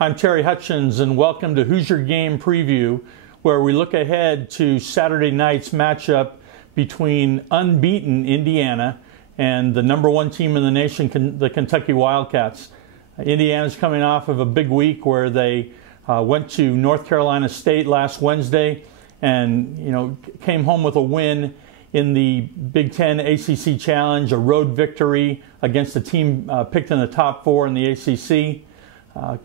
I'm Terry Hutchens, and welcome to Hoosier Game Preview, where we look ahead to Saturday night's matchup between unbeaten Indiana and the #1 team in the nation, the Kentucky Wildcats. Indiana's coming off of a big week where they went to North Carolina State last Wednesday and came home with a win in the Big Ten ACC Challenge, a road victory against a team picked in the top 4 in the ACC.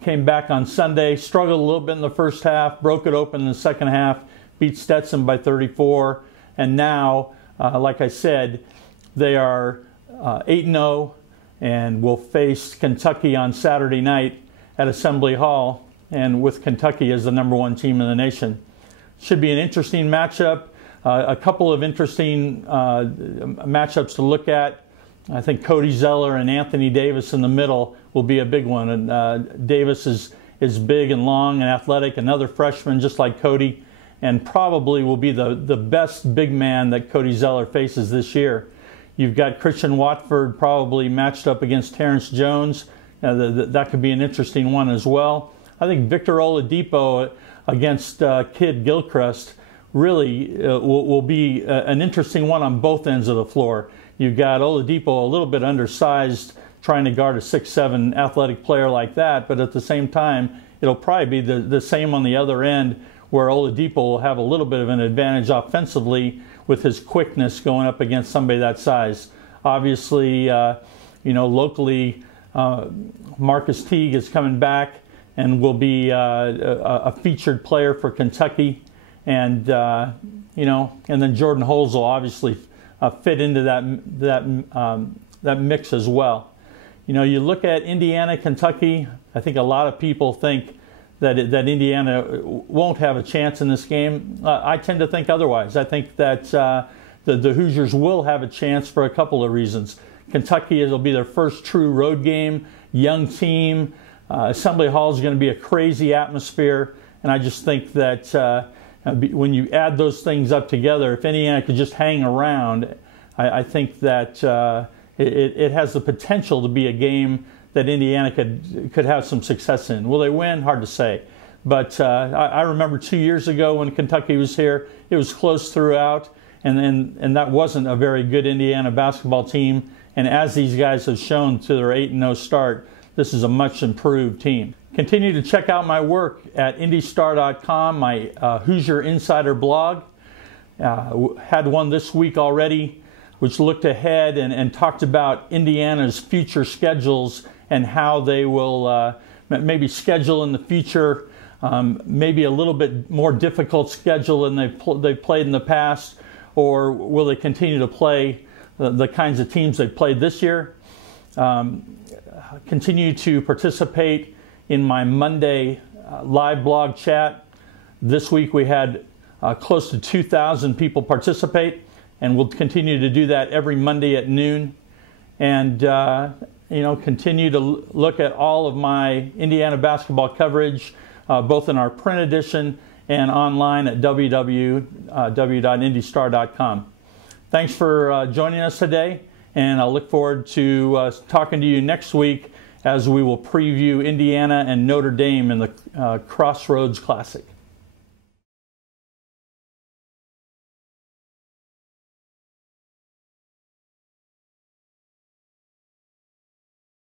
Came back on Sunday, struggled a little bit in the first half, broke it open in the second half, beat Stetson by 34, and now, like I said, they are 8-0 and will face Kentucky on Saturday night at Assembly Hall, and with Kentucky as the #1 team in the nation. Should be an interesting matchup, a couple of interesting matchups to look at. I think Cody Zeller and Anthony Davis in the middle will be a big one. And Davis is big and long and athletic, another freshman just like Cody, and probably will be the best big man that Cody Zeller faces this year. You've got Christian Watford probably matched up against Terrence Jones. That could be an interesting one as well. I think Victor Oladipo against Kid Gilchrist really will be an interesting one on both ends of the floor. You've got Oladipo a little bit undersized, trying to guard a 6'7" athletic player like that, but at the same time, it'll probably be the same on the other end, where Oladipo will have a little bit of an advantage offensively with his quickness going up against somebody that size. Obviously, locally, Marcus Teague is coming back and will be a featured player for Kentucky, and then Jordan Holes will obviously fit into that mix as well. You look at Indiana, Kentucky. I think a lot of people think that Indiana won't have a chance in this game. I tend to think otherwise. I think that the Hoosiers will have a chance for a couple of reasons. Kentucky, it'll be their first true road game, young team. Assembly Hall is going to be a crazy atmosphere, and I just think that when you add those things up together, if Indiana could just hang around, I think that it has the potential to be a game that Indiana could have some success in. Will they win? Hard to say. But I remember 2 years ago when Kentucky was here, it was close throughout, and that wasn't a very good Indiana basketball team. And as these guys have shown to their 8-0 start, this is a much improved team. Continue to check out my work at IndyStar.com, my Hoosier Insider blog. Had one this week already, which looked ahead and talked about Indiana's future schedules and how they will maybe schedule in the future, maybe a little bit more difficult schedule than they've played in the past, or will they continue to play the kinds of teams they've played this year. Continue to participate in my Monday live blog chat. This week we had close to 2,000 people participate, and we'll continue to do that every Monday at noon. And continue to look at all of my Indiana basketball coverage, both in our print edition and online at www.indystar.com. Thanks for joining us today, and I'll look forward to talking to you next week as we will preview Indiana and Notre Dame in the Crossroads Classic.